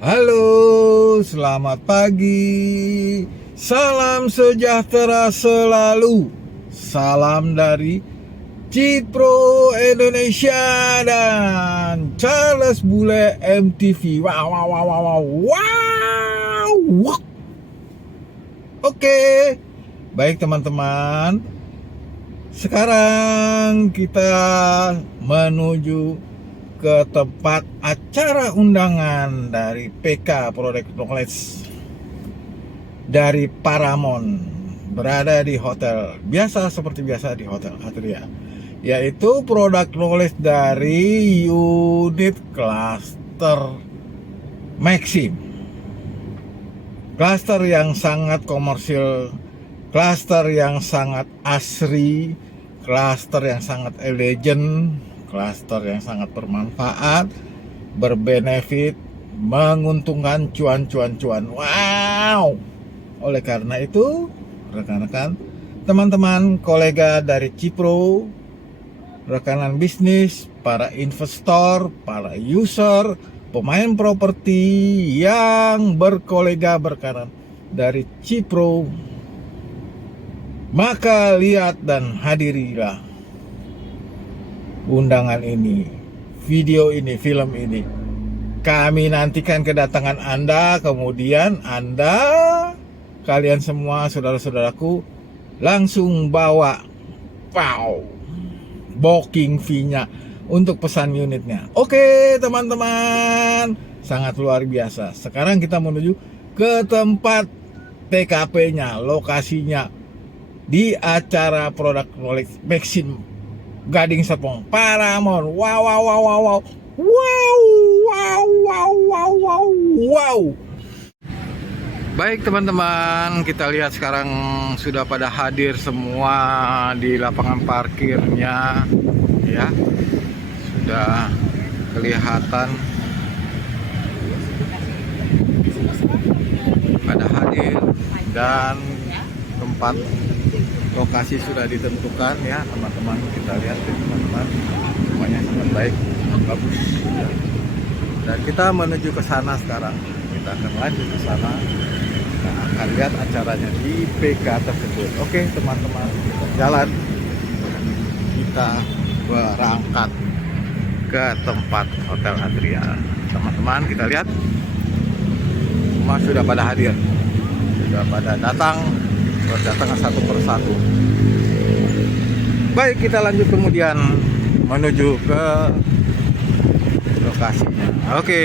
Halo, selamat pagi. Salam sejahtera selalu. Salam dari Cipro Indonesia dan Charles Bule MTV. Wow, wow, wow, wow, wow, wow. Oke, baik teman-teman. Sekarang kita menuju ke tempat acara undangan dari PK Product Knowledge dari Paramount, berada di hotel biasa seperti biasa di Hotel Atria, yaitu Product Knowledge dari unit Cluster Maxim, cluster yang sangat komersil, cluster yang sangat asri, cluster yang sangat elegan, cluster yang sangat bermanfaat, berbenefit, menguntungkan, cuan. Wow. Oleh karena itu, rekan-rekan, teman-teman, kolega dari Cipro, rekanan bisnis, para investor, para user, pemain properti yang berkolega berkanan dari Cipro, maka lihat dan hadirilah undangan ini, video ini, film ini. Kami nantikan kedatangan Anda, kemudian kalian semua saudara-saudaraku langsung bawa booking fee-nya untuk pesan unitnya. Oke teman-teman, sangat luar biasa. Sekarang kita menuju ke tempat TKP-nya, lokasinya di acara Product Knowledge Maxim Gading Serpong, Paramount. Wow. Baik teman-teman, kita lihat sekarang sudah pada hadir semua di lapangan parkirnya, ya. Sudah kelihatan pada hadir dan tempat lokasi sudah ditentukan, ya teman-teman. Kita lihat ya teman-teman, semuanya sangat baik, bagus ya. Dan kita menuju ke sana sekarang. Kita akan lanjut ke sana. Kita akan lihat acaranya di PK tersebut. Oke teman-teman, kita jalan. Kita berangkat ke tempat Hotel Atria. Teman-teman, kita lihat semua sudah pada hadir, sudah pada datang, berdatangan satu persatu. Baik, kita lanjut kemudian menuju ke lokasinya. Oke.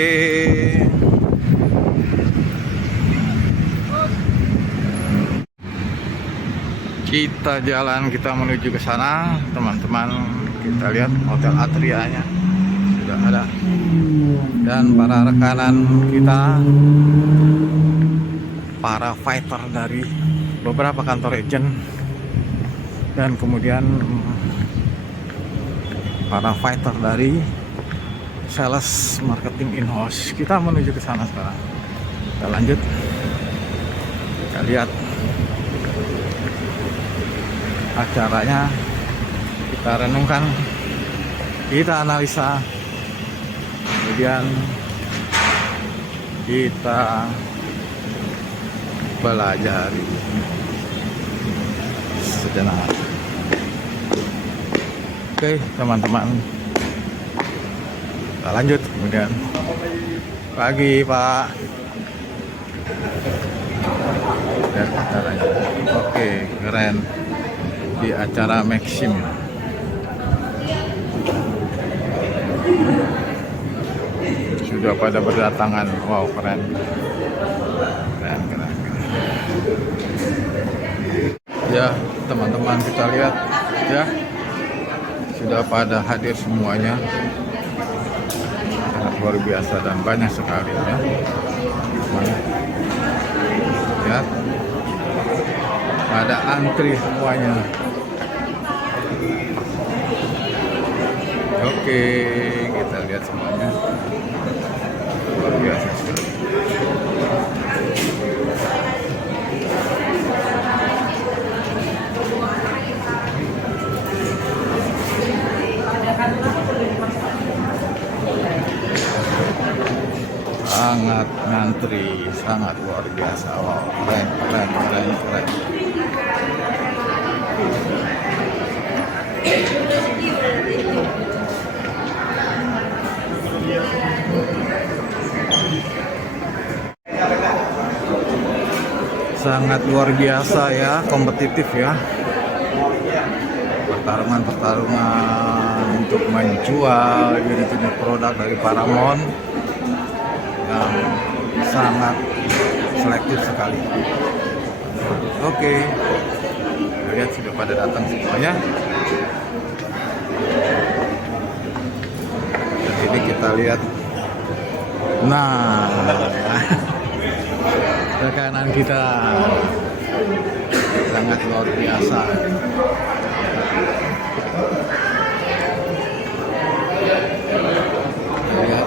Kita jalan, kita menuju ke sana, teman-teman. Kita lihat Hotel Atrianya sudah ada, dan para rekanan kita, para fighter dari beberapa kantor agent, dan kemudian para fighter dari sales marketing in-house. Kita menuju ke sana sekarang. Kita lanjut. Kita lihat acaranya, kita renungkan, kita analisa, kemudian kita pelajari sejenak. Oke teman-teman, kita lanjut kemudian. Pagi Pak. Lihat acaranya. Oke, keren. Di acara Maxim sudah pada berdatangan. Wow, keren. Ya teman-teman, kita lihat ya, sudah pada hadir semuanya. Sangat luar biasa dan banyak sekali ya. Ya, pada antri semuanya. Oke, kita lihat semuanya. Luar biasa sekali. sangat ngantri, sangat luar biasa. Wow, keren, keren, keren, keren. Sangat luar biasa ya, kompetitif ya. Pertarungan untuk menjual unit-unit produk dari Paramount yang sangat selektif sekali. Oke, lihat sudah pada datang semuanya. Dan ini kita lihat, nah, rekanan kita sangat luar biasa. Lihat,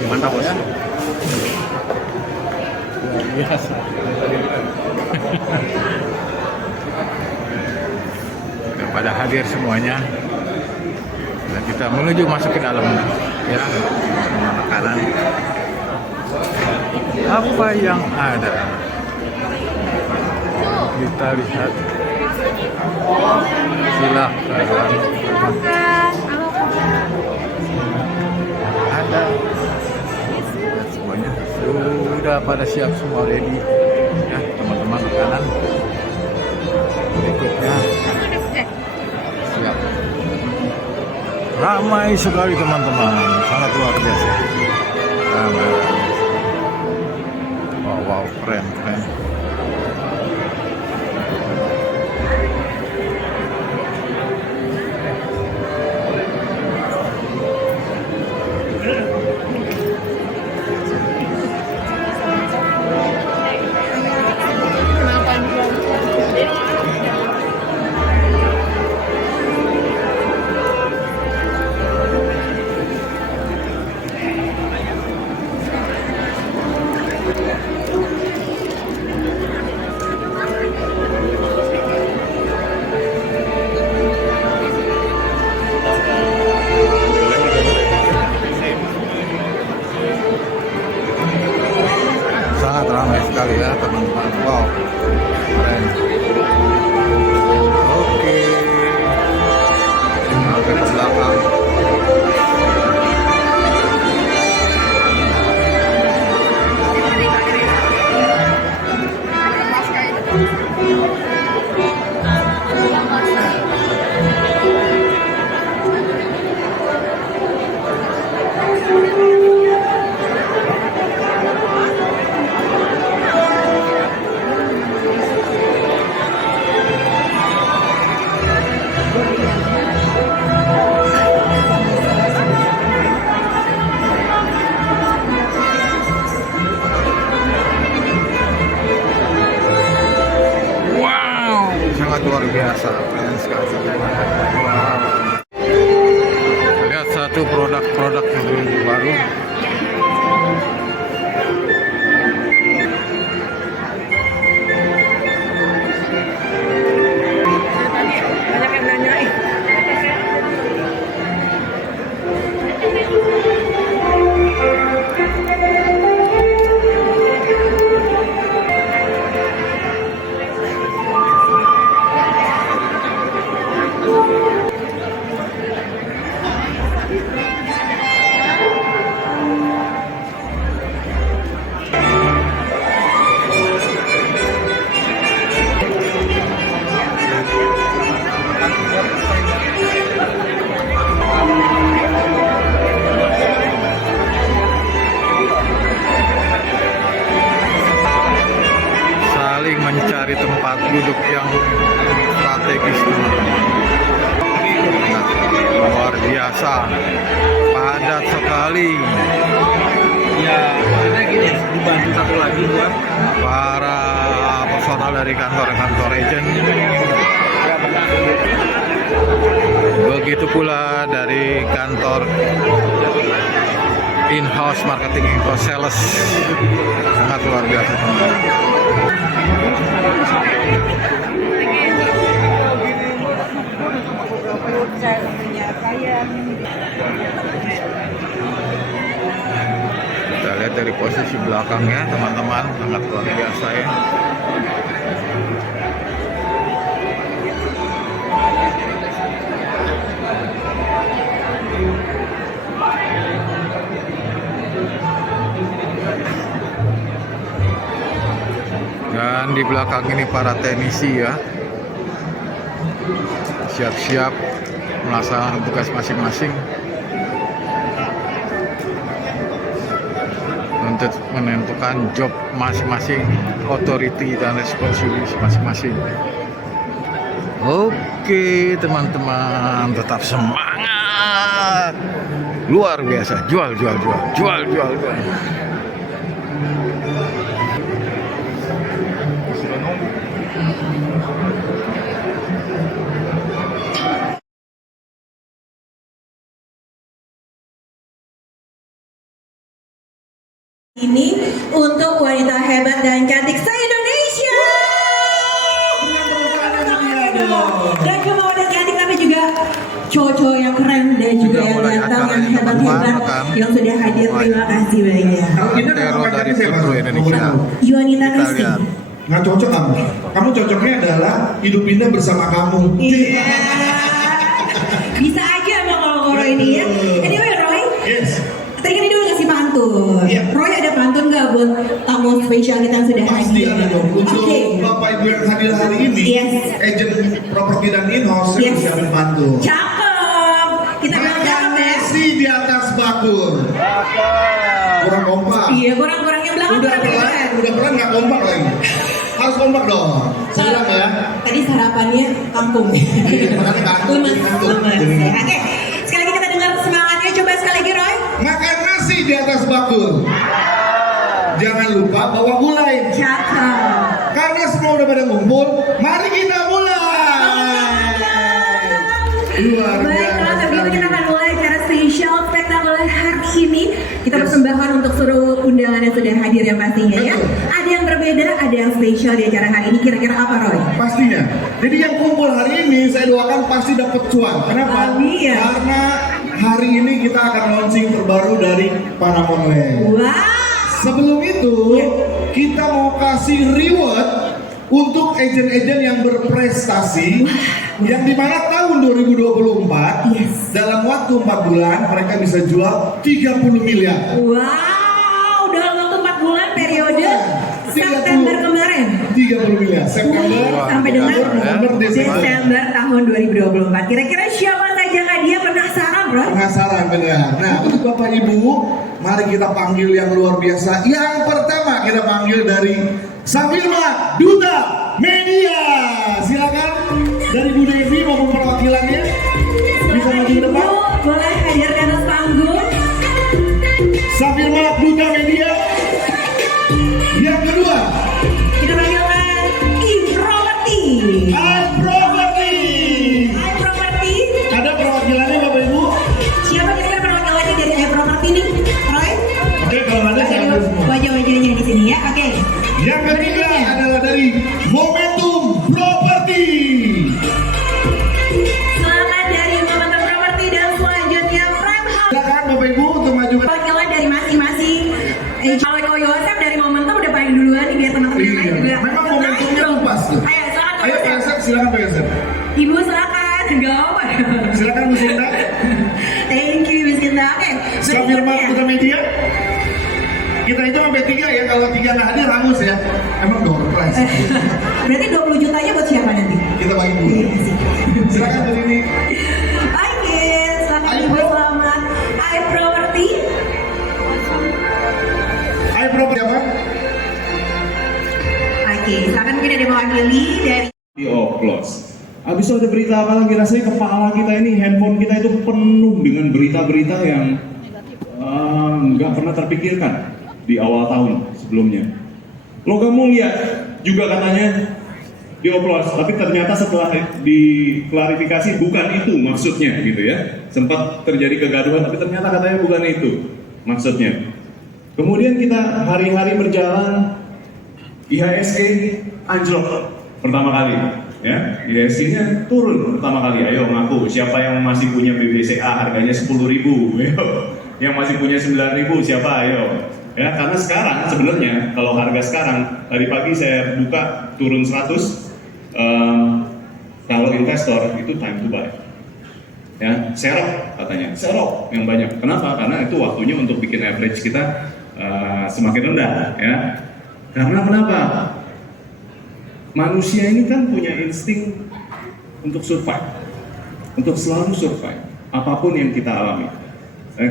gimana bos? Luar biasa. Sudah pada hadir semuanya. Dan kita menuju masuk ke dalam ya, makanan. Apa yang ada? Kita lihat. Silakan. Ada. Semuanya sudah pada siap semua, ready ya teman-teman. Makanan berikutnya siap. Ramai sekali teman-teman, sangat luar biasa. Ramai. Wow, keren, keren. Sangat ramai sekali ya teman-teman. Wow, keren. Oke, sampai ke belakang. Sangat luar biasa, keren sekali. Wow. Lihat satu produk-produk yang baru. Banyak yang nanyain. Mencari tempat duduk yang strategis, luar biasa, padat sekali. Ya, karena gini, dibantu satu lagi buat para personal dari kantor-kantor agent. Begitu pula dari kantor in-house marketing, in-house sales. Sangat luar biasa teman-teman. dari posisi belakangnya teman-teman, sangat luar biasa ya. Dan di belakang ini para teknisi ya, siap-siap melaksanakan tugas masing-masing untuk menentukan job masing-masing, authority dan responsibility masing-masing. Oke teman-teman, tetap semangat, luar biasa, jual. Ini untuk wanita hebat dan cantik se-Indonesia. Dan cuma wanita cantik tapi juga cowok-cowok yang keren dan juga yang ganteng, yang hebat-hebat yang sudah hadir. Terima kasih banyak. Antero dari Putro Indonesia. Yuanita Kita Nusi. lihat. Nggak cocok kamu. Kamu cocoknya adalah hidup indah bersama kamu. Iya. Bisa aja emang kalau ini ya. Anyway Roy. Yes. Tadi kan dulu ngasih pantun. Iya. Roy ada pantun nggak buat tamu spesial kita yang sudah Pasti hadir? ada dong. Untuk Oke. Bapak Ibu yang hadir hari ini, Yes. agent properti dan in-house, saya Yes. siapin pantun. Cakep. Kita bilang Makan cakep ya. nasi di atas bakul. Kurang kompak. Iya kurang-kurang yang belakang Udah kurang pelan, keren. udah pelan nggak kompak lagi. Harus kompak dong. Silakan ya. Tadi sarapannya kampung. Makanya kantuk, Lemes, kantuk. lemes. Jadi- Ya, oke, sekali lagi kita dengar semangatnya. Coba sekali lagi Roy. Makan nasi di atas bakul. Jangan lupa bawa gulai. Cakep. Karena semua udah pada ngumpul, mari kita mulai. Luar Baiklah, biasa. sebelum kita akan mulai acara spesial spektakuler hari ini, kita persembahkan untuk seluruh undangan yang sudah hadir yang pastinya ya. Betul. Ada yang berbeda, ada yang spesial di acara hari ini. Kira-kira apa Roy? Pastinya. Jadi yang kumpul hari ini saya doakan pasti dapat cuan. Kenapa? Amin. Karena hari ini kita akan launching terbaru dari Paramount Land. Wow. Sebelum itu, Ya. kita mau kasih reward untuk agen-agen yang berprestasi yang dimana tahun 2024 Yes. dalam waktu 4 bulan mereka bisa jual 30 miliar. Wow, dalam waktu 4 bulan periode 30. September kemarin 30 miliar September sampai dengan November, Desember. Desember tahun 2024. Kira-kira siapa saja kah dia penasaran, Bro? Penasaran benar. Nah, untuk Bapak Ibu, mari kita panggil yang luar biasa. Yang pertama kita panggil dari Safirma Duta Media. Silakan dari Bu Devi maupun perwakilannya bisa maju ke depan. Ibu boleh hadir di atas panggung. Safirma Duta Media. Yang kedua, Kita panggilkan I-Property. iProperty. I-Property. Ada perwakilannya Bapak Ibu? Siapa kira-kira perwakilannya dari I-Property nih? Roy? Oke, kalau ada Oke, saya ambil semua. wajah-wajahnya di sini ya. Oke. Yang ketiga adalah dari Momentum Property. Selamat dari Momentum Property dan selanjutnya Prime House. Silakan Bapak Ibu untuk maju ke Perwakilan dari masing-masing Kalau Ko Yosef dari Momentum udah paling duluan nih biar teman-teman yang lain juga. Iya, memang momentumnya tuh pas tuh. Ayo silakan Ko Ayo Pak Yosef. Yosef, silakan Pak Yosef. Ibu silakan. Enggak apa. Silakan Bu Sinta. Thank you Miss Sinta. Oke. Safirma Putra Media. Kita itu sampai 3 ya, kalau 3 nggak hadir hangus ya. Emang door prize. Berarti 20 jutanya buat siapa nanti? Kita bagi dulu. Iya sih. Silakan Bu Rini. Oke, selamat Ayo, Ibu Bro. selamat. I-Property. iProperty apa? Oke, silakan mungkin ada mewakili dari Dioplos. Habis itu ada berita apa lagi? Rasanya kepala kita ini, handphone kita itu penuh dengan berita-berita yang nggak pernah terpikirkan di awal tahun sebelumnya. Logam mulia juga katanya dioplos, tapi ternyata setelah diklarifikasi bukan itu maksudnya gitu ya. Sempat terjadi kegaduhan, tapi ternyata katanya bukan itu maksudnya. Kemudian kita hari-hari berjalan, IHSG anjlok pertama kali, ya. IHSG-nya turun pertama kali. Ayo ngaku, siapa yang masih punya BBCA harganya 10.000? Ayo. Yang masih punya 9.000 siapa? Ayo. Ya, karena sekarang sebenarnya kalau harga sekarang tadi pagi saya buka turun 100, kalau investor itu time to buy. Ya, serok katanya, serok yang banyak. Kenapa? Karena itu waktunya untuk bikin average kita semakin rendah. Ya, karena kenapa? Manusia ini kan punya insting untuk survive, untuk selalu survive, apapun yang kita alami.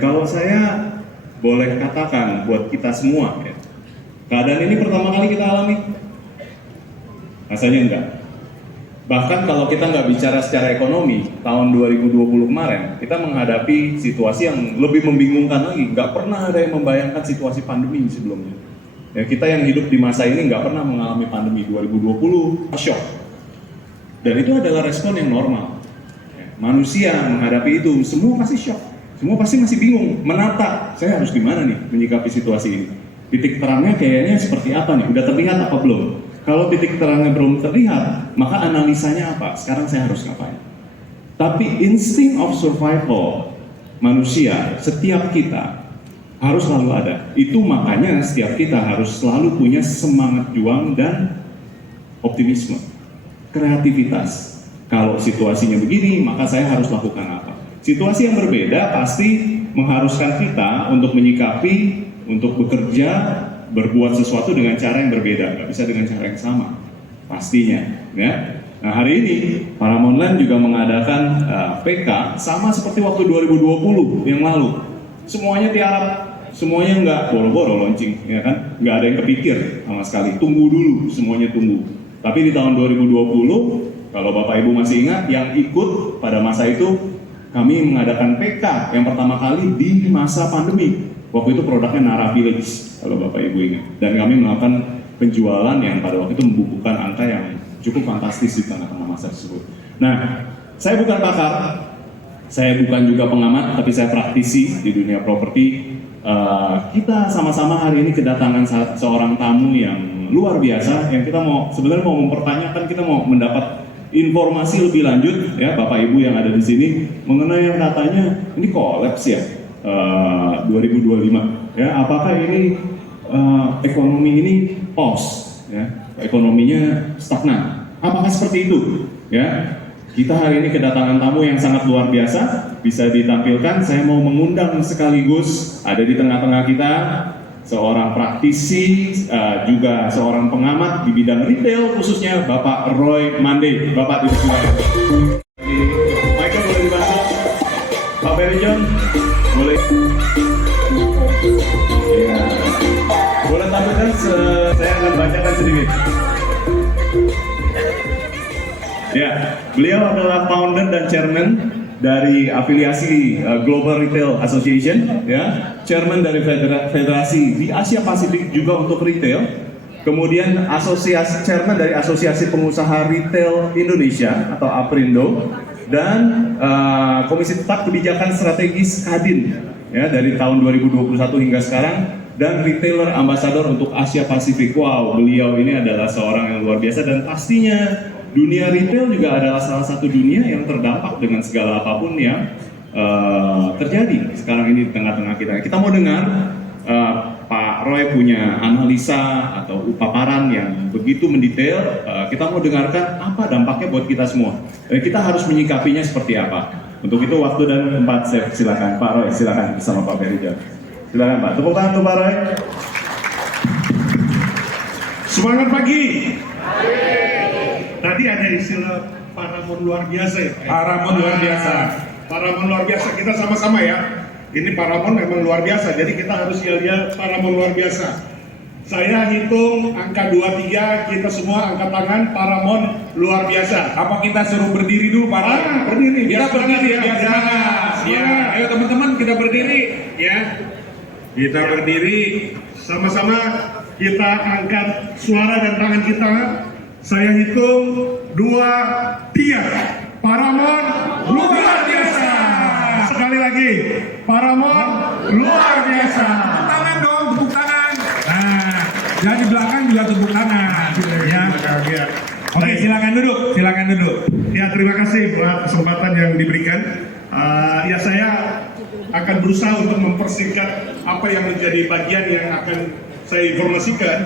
Kalau saya boleh katakan buat kita semua, ya, keadaan ini pertama kali kita alami? Rasanya enggak. Bahkan kalau kita nggak bicara secara ekonomi, tahun 2020 kemarin, kita menghadapi situasi yang lebih membingungkan lagi. Nggak pernah ada yang membayangkan situasi pandemi sebelumnya. Ya, kita yang hidup di masa ini nggak pernah mengalami pandemi. 2020, shock. Dan itu adalah respon yang normal. Ya, manusia menghadapi itu, semua pasti shock. Semua pasti masih bingung, menata, saya harus gimana nih menyikapi situasi ini. Titik terangnya kayaknya seperti apa nih, udah terlihat apa belum? Kalau titik terangnya belum terlihat, maka analisanya apa? Sekarang saya harus ngapain? Tapi insting of survival manusia, setiap kita harus selalu ada. Itu makanya setiap kita harus selalu punya semangat juang dan optimisme, kreativitas. Kalau situasinya begini, maka saya harus lakukan apa? Situasi yang berbeda pasti mengharuskan kita untuk menyikapi, untuk bekerja, berbuat sesuatu dengan cara yang berbeda, nggak bisa dengan cara yang sama, pastinya. Ya. Nah, hari ini Paramount Land juga mengadakan PK sama seperti waktu 2020 yang lalu. Semuanya tiarap, semuanya nggak boro-boro launching, ya kan? Nggak ada yang kepikir sama sekali. Tunggu dulu, semuanya tunggu. Tapi di tahun 2020, kalau Bapak Ibu masih ingat, yang ikut pada masa itu kami mengadakan PK yang pertama kali di masa pandemi. Waktu itu produknya Nara Village, kalau Bapak Ibu ingat. Dan kami melakukan penjualan yang pada waktu itu membukukan angka yang cukup fantastis di tengah-tengah masa tersebut. Nah, saya bukan pakar, saya bukan juga pengamat, tapi saya praktisi di dunia properti. Kita sama-sama hari ini kedatangan seorang tamu yang luar biasa, yang kita sebenarnya mau mempertanyakan, kita mau mendapat informasi lebih lanjut, ya Bapak Ibu yang ada di sini, mengenai yang katanya ini kolaps ya 2025. Ya, apakah ini ekonomi ini pause, ya, ekonominya stagnan? Apakah seperti itu? Ya, kita hari ini kedatangan tamu yang sangat luar biasa, bisa ditampilkan. Saya mau mengundang sekaligus ada di tengah-tengah kita seorang praktisi, juga seorang pengamat di bidang retail, khususnya Bapak Roy Mande. Bapak silakan. Michael boleh dibantu? Pak Ferry John boleh? Ya. Boleh tampilkan? Saya akan bacakan sedikit. Ya, beliau adalah founder dan chairman dari afiliasi Global Retail Association, ya, chairman dari federasi di Asia Pasifik juga untuk retail, kemudian chairman dari Asosiasi Pengusaha Retail Indonesia atau APRindo, dan Komisi Tetap Kebijakan Strategis Kadin, ya, dari tahun 2021 hingga sekarang, dan retailer ambassador untuk Asia Pasifik. Wow, beliau ini adalah seorang yang luar biasa, dan pastinya dunia retail juga adalah salah satu dunia yang terdampak dengan segala apapun yang terjadi sekarang ini di tengah-tengah kita. Kita mau dengar Pak Roy punya analisa atau paparan yang begitu mendetail. Kita mau dengarkan apa dampaknya buat kita semua. Kita harus menyikapinya seperti apa. Untuk itu waktu dan tempat saya silakan Pak Roy, silakan bersama Pak Ferry John. Silakan Pak. Tepuk tangan untuk Pak Roy. Semangat pagi. Tadi ada istilah Paramount luar biasa ya. Paramount luar biasa. Paramount luar biasa, kita sama-sama ya. Ini Paramount memang luar biasa, jadi kita harus yel-yel Paramount luar biasa. Saya hitung angka 23, kita semua angkat tangan, Paramount luar biasa. Apa kita suruh berdiri dulu Pak? Berdiri. Kita berdiri biar semangat. Ya, ayo teman-teman kita berdiri ya. Kita berdiri. Sama-sama kita angkat suara dan tangan kita. Saya hitung 2, 3. Paramount luar biasa. Sekali lagi, Paramount luar biasa. Tepuk tangan dong, tepuk tangan. Nah, dan di belakang juga tepuk tangan. Ya. Ya. Oke, silakan duduk. Silakan duduk. Ya, terima kasih buat kesempatan yang diberikan. Ya saya akan berusaha untuk mempersingkat apa yang menjadi bagian yang akan saya informasikan,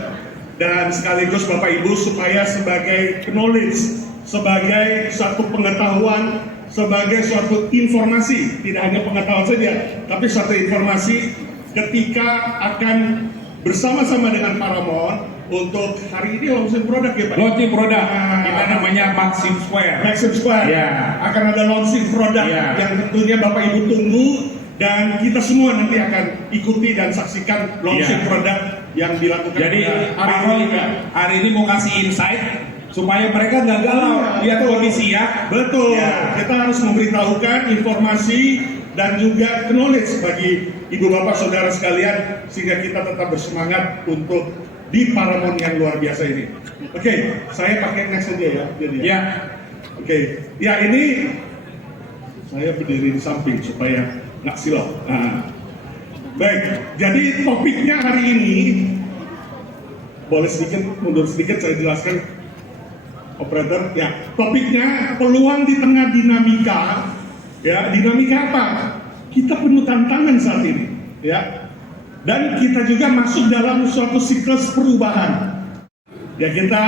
dan sekaligus Bapak Ibu supaya sebagai knowledge, sebagai suatu pengetahuan, sebagai suatu informasi, tidak hanya pengetahuan saja, tapi suatu informasi ketika akan bersama-sama dengan Paramount untuk hari ini launching produk ya Pak? Launching produk, kita namanya Maxim Square. Maxim Square, Ya. akan ada launching produk Ya. yang tentunya Bapak Ibu tunggu, dan kita semua nanti akan ikuti dan saksikan launching Ya. produk yang dilakukan. Jadi hari Pak ini Roy juga. hari ini mau kasih insight supaya mereka nggak galau lihat Betul. kondisi ya. Betul, Ya. kita harus memberitahukan informasi dan juga knowledge bagi ibu bapak saudara sekalian sehingga kita tetap bersemangat untuk di Paramount yang luar biasa ini. Oke, saya pakai next aja ya. Jadi Ya. Oke, ya ini saya berdiri di samping supaya nggak silau. Nah, baik, jadi topiknya hari ini, boleh sedikit mundur sedikit saya jelaskan, operator. Ya, topiknya peluang di tengah dinamika. Ya, dinamika apa? Kita penuh tantangan saat ini. Ya, dan kita juga masuk dalam suatu siklus perubahan. Ya, kita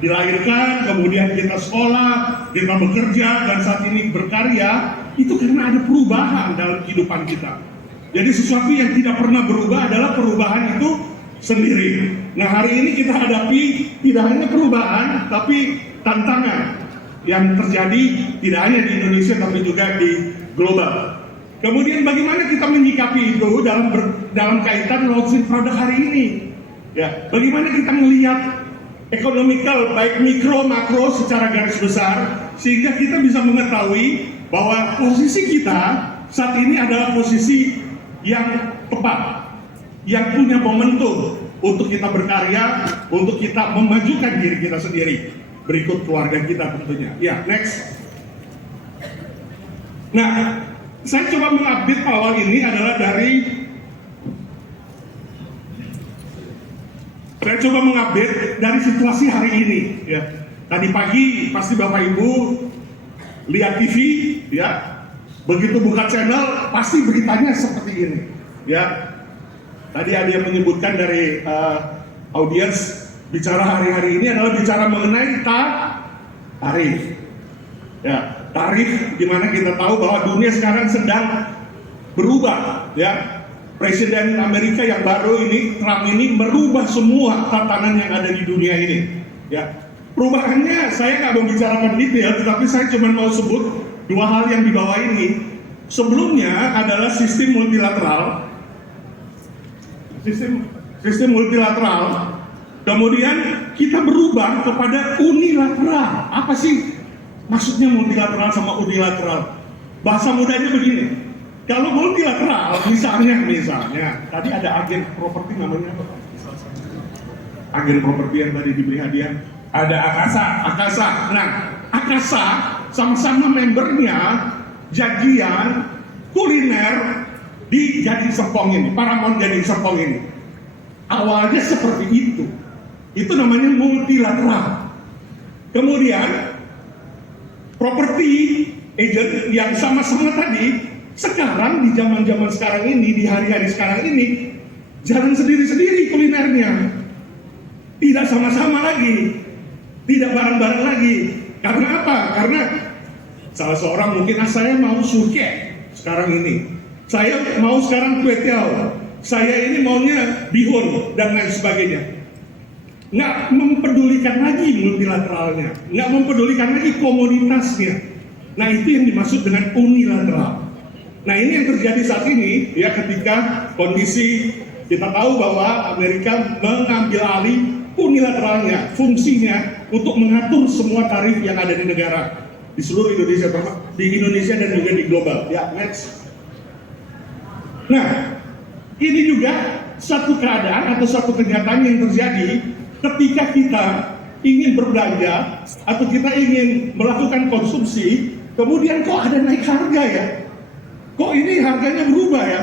dilahirkan, kemudian kita sekolah, kita bekerja, dan saat ini berkarya, itu karena ada perubahan dalam kehidupan kita. Jadi sesuatu yang tidak pernah berubah adalah perubahan itu sendiri. Nah, hari ini kita hadapi tidak hanya perubahan, tapi tantangan yang terjadi tidak hanya di Indonesia, tapi juga di global. Kemudian bagaimana kita menyikapi itu dalam kaitan launching produk hari ini? Ya, bagaimana kita melihat ekonomikal baik mikro makro secara garis besar sehingga kita bisa mengetahui bahwa posisi kita saat ini adalah posisi yang tepat, yang punya momentum untuk kita berkarya, untuk kita memajukan diri kita sendiri, berikut keluarga kita tentunya. Ya, next. Nah, saya coba mengupdate awal ini adalah saya coba mengupdate dari situasi hari ini. Ya, tadi pagi pasti Bapak Ibu lihat TV, ya. Begitu buka channel pasti beritanya seperti ini. Ya, tadi ada yang menyebutkan dari audiens bicara hari-hari ini adalah bicara mengenai tarif. Ya, tarif di mana kita tahu bahwa dunia sekarang sedang berubah. Ya, Presiden Amerika yang baru ini, Trump ini merubah semua tatanan yang ada di dunia ini. Ya, perubahannya saya nggak membicarakan detail, tetapi saya cuma mau sebut dua hal yang di bawah ini. Sebelumnya adalah sistem multilateral, kemudian kita berubah kepada unilateral. Apa sih maksudnya multilateral sama unilateral? Bahasa mudanya begini. Kalau multilateral, misalnya tadi ada agen properti namanya apa? Agen properti yang tadi diberi hadiah. Ada Akasa. Nah, Akasa sama-sama membernya janjian kuliner di Gading Serpong ini, Paramount Gading Serpong ini. Awalnya seperti itu. Itu namanya multilateral. Kemudian properti agent yang sama-sama tadi sekarang di zaman-zaman sekarang ini, di hari-hari sekarang ini jalan sendiri-sendiri kulinernya. Tidak sama-sama lagi, tidak bareng-bareng lagi. Karena apa? Karena salah seorang mungkin saya mau suke sekarang ini, saya mau sekarang kue tiaw, saya ini maunya bihun dan lain sebagainya. Nggak mempedulikan lagi multilateralnya, nggak mempedulikan lagi komoditasnya. Nah, itu yang dimaksud dengan unilateral. Nah, ini yang terjadi saat ini ya, ketika kondisi kita tahu bahwa Amerika mengambil alih unilateralnya, fungsinya untuk mengatur semua tarif yang ada di negara, di seluruh Indonesia, di Indonesia dan juga di global. Ya, next. Nah, ini juga satu keadaan atau satu kenyataan yang terjadi ketika kita ingin berbelanja atau kita ingin melakukan konsumsi, kemudian kok ada naik harga ya? Kok ini harganya berubah ya?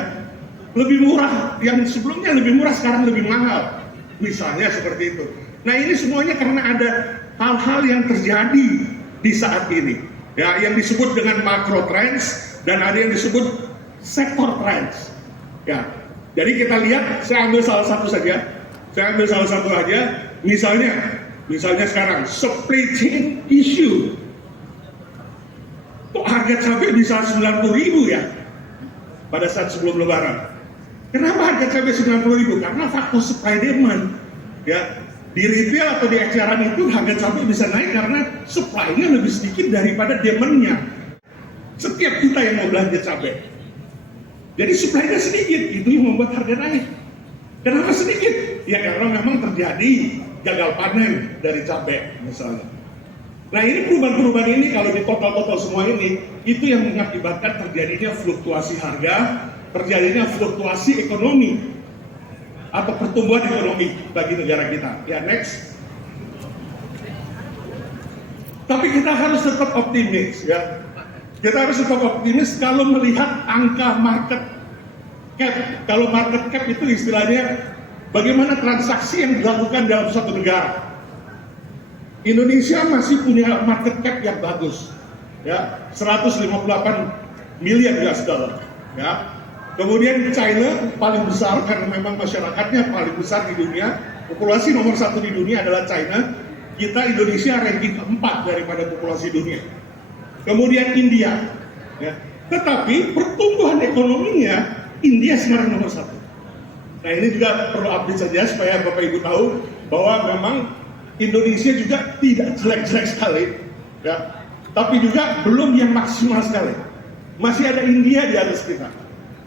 Lebih murah, yang sebelumnya lebih murah sekarang lebih mahal. Misalnya seperti itu. Nah, ini semuanya karena ada hal-hal yang terjadi di saat ini. Ya, yang disebut dengan macro trends dan ada yang disebut sektor trends. Ya, jadi kita lihat, saya ambil salah satu saja. Misalnya sekarang supply chain issue. Kok harga cabai bisa 90.000 ya pada saat sebelum Lebaran? Kenapa harga cabai 90.000? Karena faktor supply demand. Ya, di retail atau di eceran itu harga cabai bisa naik karena supply-nya lebih sedikit daripada demand-nya. Setiap kita yang mau belanja cabai, jadi supply-nya sedikit, itu yang membuat harga naik. Kenapa sedikit? Ya karena memang terjadi gagal panen dari cabai misalnya. Nah, ini perubahan-perubahan ini kalau di total semua ini, itu yang mengakibatkan terjadinya fluktuasi harga, terjadinya fluktuasi ekonomi atau pertumbuhan ekonomi bagi negara kita. Ya, next. Tapi kita harus tetap optimis, ya. Kita harus tetap optimis kalau melihat angka market cap. Kalau market cap itu istilahnya bagaimana transaksi yang dilakukan dalam suatu negara. Indonesia masih punya market cap yang bagus, ya, 158 miliar US dollar, ya. Kemudian China paling besar karena memang masyarakatnya paling besar di dunia, populasi nomor 1 di dunia adalah China. Kita Indonesia ranking keempat daripada populasi dunia. Kemudian India, ya. Tetapi pertumbuhan ekonominya India sekarang nomor 1. Nah, ini juga perlu update saja supaya Bapak Ibu tahu bahwa memang Indonesia juga tidak jelek-jelek sekali, ya. Tapi juga belum yang maksimal sekali. Masih ada India di atas kita,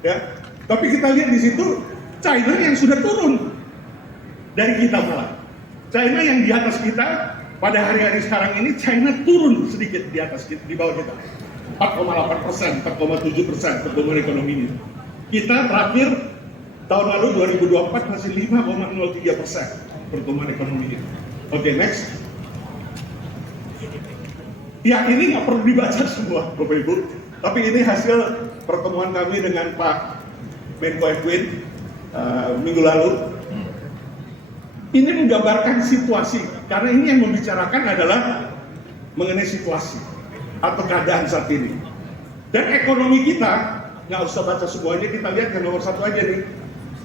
ya. Tapi kita lihat di situ China yang sudah turun dari kita malah. China yang di atas kita pada hari-hari sekarang ini China turun sedikit di atas kita, di bawah kita. 4,8%, 4,7% pertumbuhan ekonominya. Kita terakhir tahun lalu 2024 masih 5,03% pertumbuhan ekonomi kita. Oke, next. Ya, ini nggak perlu dibaca semua, Bapak Ibu. Tapi ini hasil pertemuan kami dengan Pak Menko Edwin minggu lalu. Ini menggambarkan situasi, karena ini yang membicarakan adalah mengenai situasi atau keadaan saat ini. Dan ekonomi kita, nggak usah baca semuanya, kita lihat yang nomor 1 aja nih,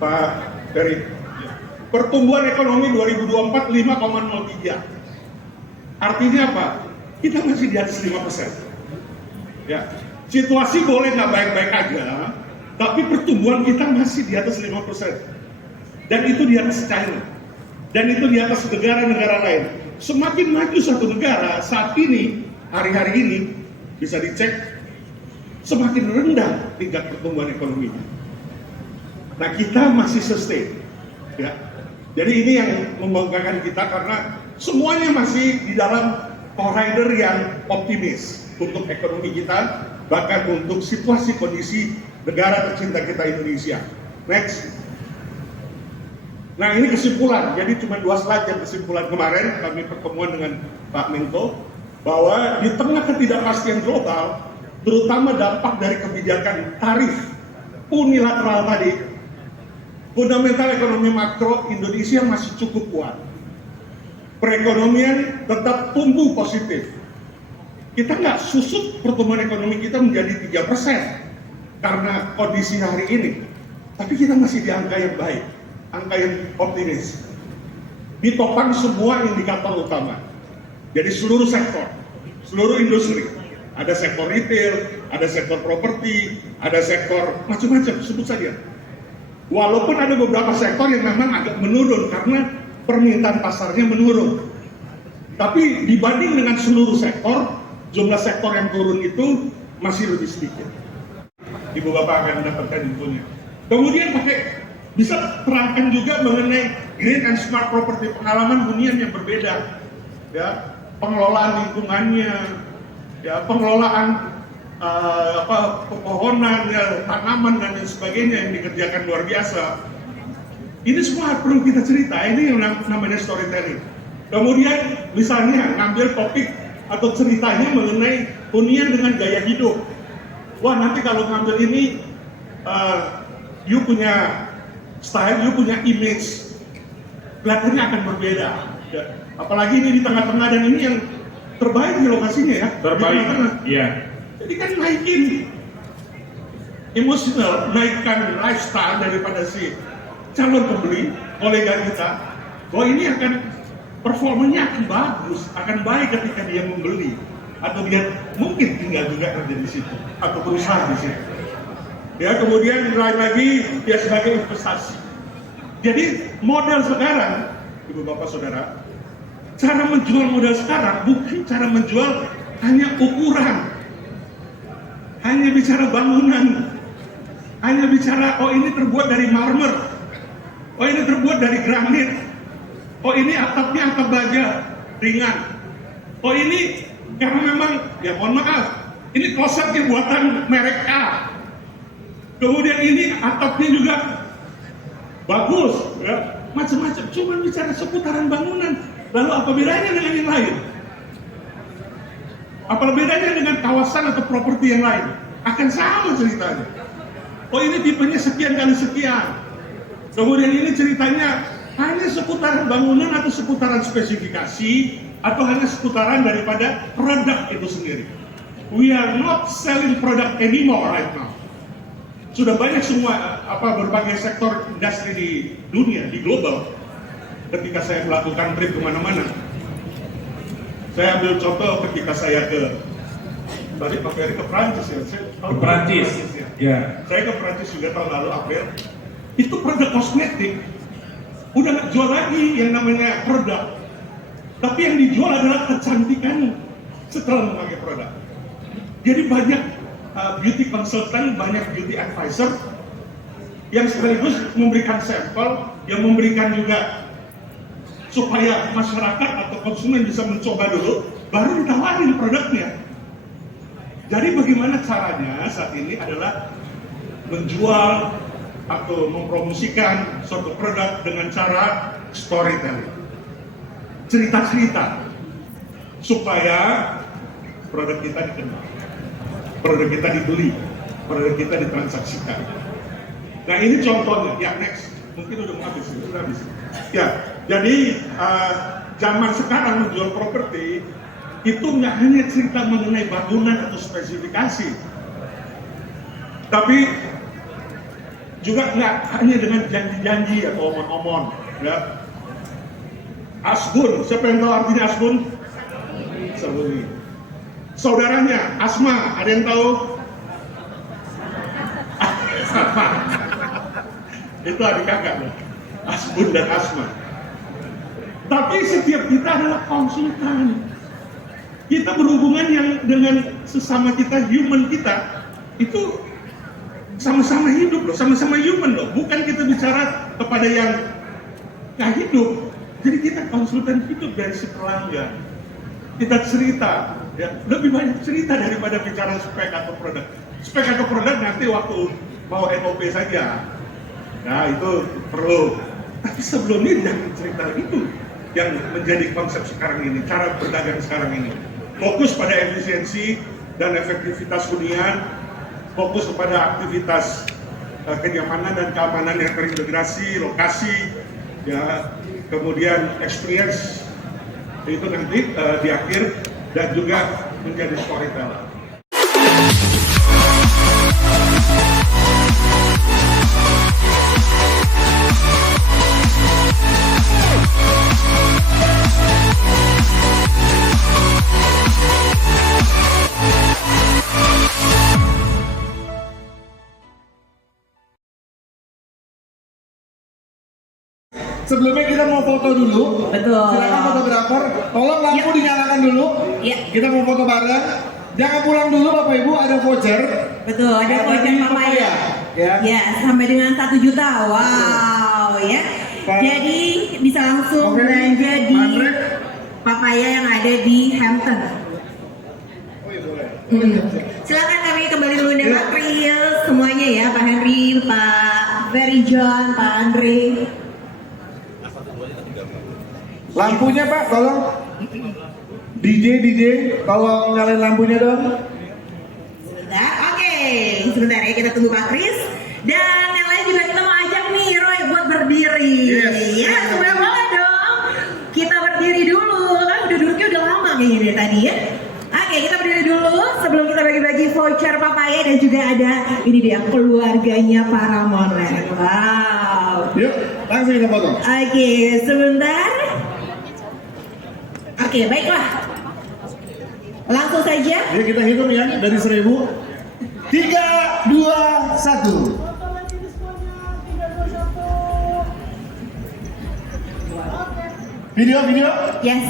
Pak Ferry. Pertumbuhan ekonomi 2024 5,03. Artinya apa? Kita masih di atas 5%. Ya, situasi boleh nggak baik-baik aja, tapi pertumbuhan kita masih di atas 5%. Dan itu di atas China. Dan itu di atas negara-negara lain. Semakin maju satu negara saat ini, hari-hari ini, bisa dicek, semakin rendah tingkat pertumbuhan ekonominya. Nah, kita masih sustain. Ya. Jadi ini yang membanggakan kita karena semuanya masih di dalam corridor yang optimis untuk ekonomi kita, bahkan untuk situasi kondisi negara tercinta kita Indonesia. Next. Nah, ini kesimpulan, jadi cuma 2 slide yang kesimpulan. Kemarin kami pertemuan dengan Pak Menko bahwa di tengah ketidakpastian global, terutama dampak dari kebijakan tarif unilateral tadi, fundamental ekonomi makro Indonesia masih cukup kuat. Perekonomian tetap tumbuh positif. Kita nggak susut pertumbuhan ekonomi kita menjadi 3% karena kondisi hari ini. Tapi kita masih di angka yang baik, angka yang optimis. Ditopang semua indikator utama. Jadi seluruh sektor, seluruh industri. Ada sektor retail, ada sektor properti, ada sektor macam-macam, sebut saja. Walaupun ada beberapa sektor yang memang agak menurun karena permintaan pasarnya menurun. Tapi dibanding dengan seluruh sektor, jumlah sektor yang turun itu masih lebih sedikit. Ibu Bapak akan mendapatkan infonya. Kemudian bisa terangkan juga mengenai green and smart property, pengalaman hunian yang berbeda. Ya, pengelolaan lingkungannya, ya, pengelolaan pepohonan, ya, tanaman dan lain sebagainya yang dikerjakan luar biasa. Ini semua perlu kita cerita. Ini yang namanya storytelling. Kemudian misalnya ngambil topik atau ceritanya mengenai hunian dengan gaya hidup. Wah, nanti kalau ngambil ini, you punya style, you punya image, kelihatannya akan berbeda. Ya. Apalagi ini di tengah-tengah, dan ini yang terbaik di lokasinya ya. Terbaik. Iya. Jadi kan naikin emosional, naikkan lifestyle daripada si calon pembeli, kolega kita, bahwa ini akan performanya akan bagus, akan baik ketika dia membeli, atau dia mungkin tinggal juga kerja di situ, atau berusaha di situ. Ya, kemudian lain lagi dia sebagai investasi. Jadi modal sekarang, ibu bapak saudara, cara menjual modal sekarang bukan cara menjual hanya ukuran, hanya bicara bangunan, hanya bicara oh ini terbuat dari marmer, oh ini terbuat dari granit, oh ini atapnya atap baja ringan, oh ini karena memang ya mohon maaf ini klosetnya buatan merek A, kemudian ini atapnya juga bagus, ya, macam-macam. Cuma bicara seputaran bangunan. Lalu apa bedanya dengan yang lain? Apa bedanya dengan kawasan atau properti yang lain? Akan sama ceritanya. Oh ini tipenya sekian kali sekian. Kemudian ini ceritanya hanya seputaran bangunan atau seputaran spesifikasi atau hanya seputaran daripada produk itu sendiri. We are not selling product anymore right now. Sudah banyak semua berbagai sektor industri di dunia, di global. Ketika saya melakukan trip kemana-mana, saya ambil contoh ketika saya tadi Pak Ferry ke Prancis ya. Ke Prancis. Ya. Saya ke Prancis juga tahun lalu April. Itu produk kosmetik. Udah nggak jual lagi yang namanya produk. Tapi yang dijual adalah kecantikan setelah memakai produk. Jadi banyak beauty consultant, banyak beauty advisor yang sekaligus memberikan sampel, yang memberikan juga supaya masyarakat atau konsumen bisa mencoba dulu, baru ditawarin produknya. Jadi bagaimana caranya saat ini adalah menjual atau mempromosikan suatu produk dengan cara storytelling, cerita-cerita, supaya produk kita dikenal, produk kita dibeli, produk kita ditransaksikan. Nah ini contohnya, ya next, mungkin udah mau habis, udah habis. Ya, jadi zaman sekarang menjual properti itu nggak hanya cerita mengenai bangunan atau spesifikasi, tapi juga nggak hanya dengan janji-janji atau omong-omong. Ya. Asbun, siapa yang tahu artinya asbun? Sembunyi. Saudaranya, Asma, ada yang tahu? Itu adik kakak, Asbun dan Asma. Tapi setiap kita adalah konsultan. Kita berhubungan yang dengan sesama kita, human kita, itu sama-sama hidup loh, sama-sama human loh. Bukan kita bicara kepada yang nggak hidup. Jadi kita konsultan hidup dari si pelanggan. Kita cerita, ya, lebih banyak cerita daripada bicara spek atau produk. Spek atau produk nanti waktu mau NOP saja. Nah itu perlu. Tapi sebelumnya jangan cerita itu yang menjadi konsep sekarang ini, cara berdagang sekarang ini. Fokus pada efisiensi dan efektivitas hunian, fokus kepada aktivitas kenyamanan dan keamanan yang terintegrasi, lokasi, ya, kemudian experience itu nanti di akhir, dan juga menjadi storyteller. Sebelumnya kita mau foto dulu. Betul. Silakan fotografer, tolong lampu dinyalakan dulu. Ya. Kita mau foto bareng. Jangan pulang dulu Bapak Ibu, ada voucher. Betul, ada voucher papaya. Ya. Ya, sampai dengan 1 juta. Wow, ya. Pak- Jadi bisa langsung Oke. belanja di Andre. papaya yang ada di Hampton. Oh iya boleh. Silakan kami kembali dulu dengan Ya. Pak Chris, semuanya ya, Pak Henry, Pak Ferry John, Pak Andre. Lampunya Pak, tolong. DJ, tolong nyalain lampunya dong. Sebentar, oke. Sebentar ya, kita tunggu Pak Chris. Dan yang lain juga kita mau ajak nih Roy buat berdiri. Yes. Ya, sebentar banget dong. Kita berdiri dulu, kan udah duduknya udah lama kayaknya dari tadi ya. Oke, kita berdiri dulu sebelum kita bagi-bagi voucher papaya dan juga ada ini dia keluarganya Paramount. Wow. Yuk, langsung kita foto. Oke, sebentar. Oke, baiklah. Langsung saja. Yuk kita hitung ya dari 1000. 3, 2, 1. Video. Yes.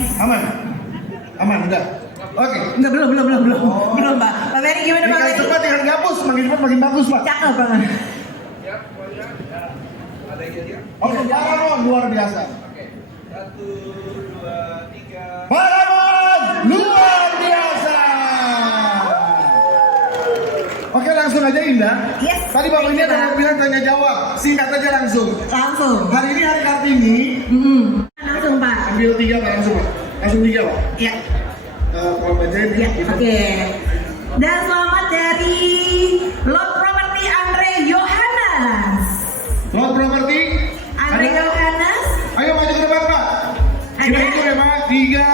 Aman, udah. Oke. Enggak, belum, Pak. Pak Ferry gimana, Pak Ferry? Cepat tinggal dihapus, makin cepat makin bagus, Pak. Cakep, Pak. Oke, Paramount luar biasa. Paramount luar biasa. Oke, langsung aja Indah. Yes. Tadi Bapak ini ada yang bilang tanya jawab, singkat aja langsung. Langsung. Hari ini hari Kartini. Langsung, Pak. Ambil 3 Pak, langsung Pak. Langsung 3 Pak. Ya. Kalau bacain Ya, gitu. oke. Dan selamat dari Lot Property Andre Yohanes. Lot Property. Andre Yohanes. Ayo maju ke depan Pak. Kita Ada? hitung ya Pak. 3.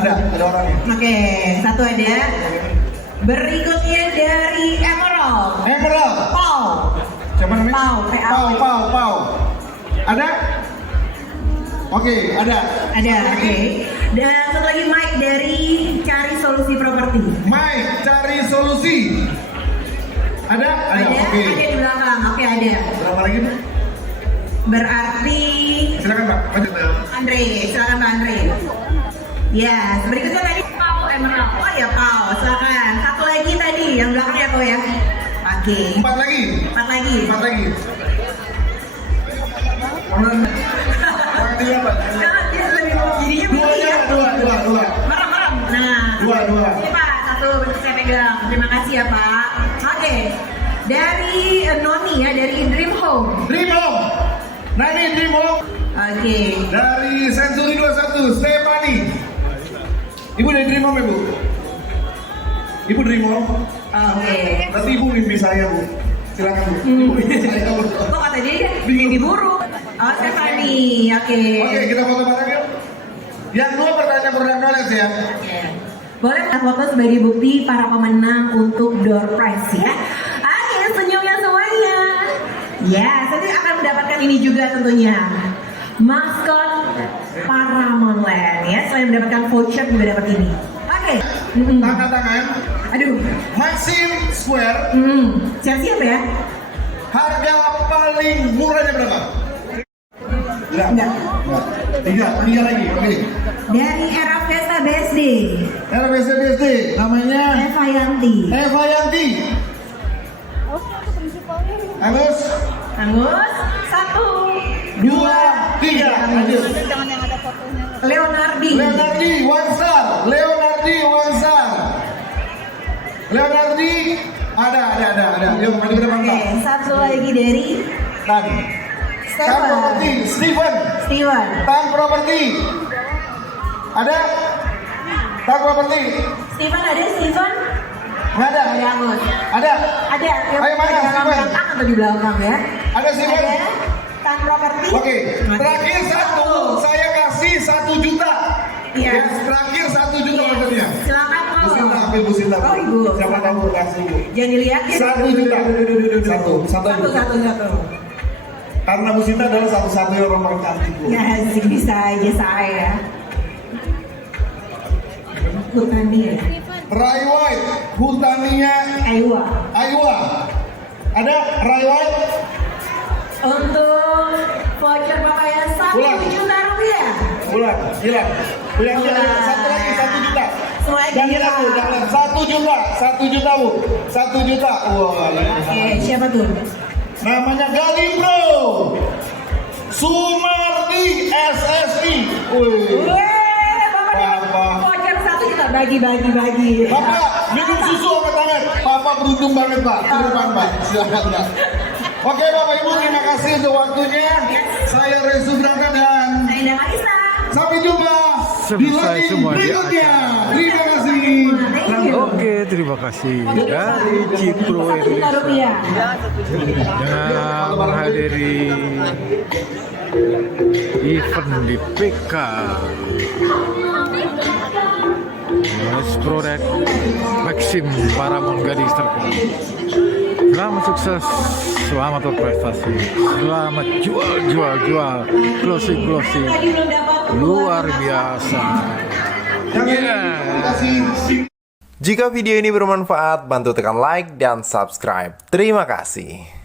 Ada orangnya. Oke, satu ada. Berikutnya dari Emerald. Paul. Siapa namanya? Pau. Ada? Oke, ada. Ada, oke. Dan satu lagi Mike dari Cari Solusi Properti. Mike, cari solusi. Ada? Oke. Ada di belakang. Oke, ada. Berapa lagi Pak? Berarti Silakan Pak. Andre, silakan Pak Andre. Ya, berikutnya tadi Pau Emerald. Oh ya Pau, silakan. Satu lagi tadi yang belakang ya Pau ya. Oke. 4 lagi. 4 lagi. 4 lagi. Jangan tiga Pak. Nah, dia lebih jadinya begini ya. Dua. Merem. Nah. Dua. Ini Pak, satu saya pegang. Terima kasih ya Pak. Oke. Dari Noni ya, dari Dream Home. Dream Home. Nah ini Dream Home. Oke. Dari Century 21, Stephanie. Ibu dari Dream Home ya Bu? Ibu Dream Home. Oke. Berarti ibu mimpi saya Bu. Silakan Bu. Ibu mimpi saya Bu. Kok kata dia ya? Mimpi buruk. Oh, Stephanie. Oke. Oke, kita foto bareng yuk. Yang 2 pertanyaan produk knowledge ya. Oke. Boleh kita foto sebagai bukti para pemenang untuk door prize ya. Oke, senyumnya semuanya. Ya, nanti akan mendapatkan ini juga tentunya. Maskot Paramount Land ya. Selain mendapatkan voucher juga dapat ini. Oke. Tangan. Aduh. Maxim Square. Siap-siap ya. Harga paling murahnya berapa? Enggak. 3 lagi. Oke. Dari era Vesta BSD. RBCBSD namanya Eva Yanti. Eva Yanti. Angus. Angus. 1, 2, 3. Lanjut. Leonardi. Leonardi Wansar. Leonardi ada. Yuk maju ke depan Oke, Pak. satu lagi dari Tan. Tan Property. Steven. Tan Property. Ada? Tan Property. Steven ada Steven? Nggak ada. Ada Angus. Ada. Ada. Ayo, mana, Ada Steven? belakang atau di belakang ya? Ada Steven. Ada. Tan Property. Oke, terakhir 1, saya kasih 1 juta. Iya. Ya, terakhir 1 juta maksudnya. Silakan Bu Sinta, Paul. ambil Bu Sinta. Oh, Ibu. Siapa tahu kasih Bu. Jangan dilihatin. 1 juta. Satu. Satu. Karena Bu Sinta adalah satu-satunya orang paling cantik Bu. Ya sih bisa aja saya. Hutania. Rai White, Hutania Aiwa. Ada Rai White? Untuk voucher papaya 1 juta rupiah. Hilang. Satu lagi 1 juta. Semuanya Jangan hilang. aku, jangan. 1 juta Bu. 1 juta. Wah. Oke, siapa tuh? Namanya Galibro Sumardi SSI. Wih. Bapak. Voucher 1 juta bagi. Bapak minum susu angkat tangan. Bapak beruntung banget Pak. Ke depan Pak. Silakan Pak. Oke Bapak Ibu, terima kasih untuk waktunya. Saya Resu Braka dan Saya Indah Marisa. sampai jumpa di Selesai lagi semua di berikutnya. Terima kasih. Thank you. Oke, terima kasih dari Cipro 1 juta rupiah. yang menghadiri event di PK. produk Maxim Paramount Gadis Terpilih. Selamat sukses, selamat berprestasi, selamat jual, closing luar biasa. Jika video ini bermanfaat, bantu tekan like dan subscribe. Terima kasih.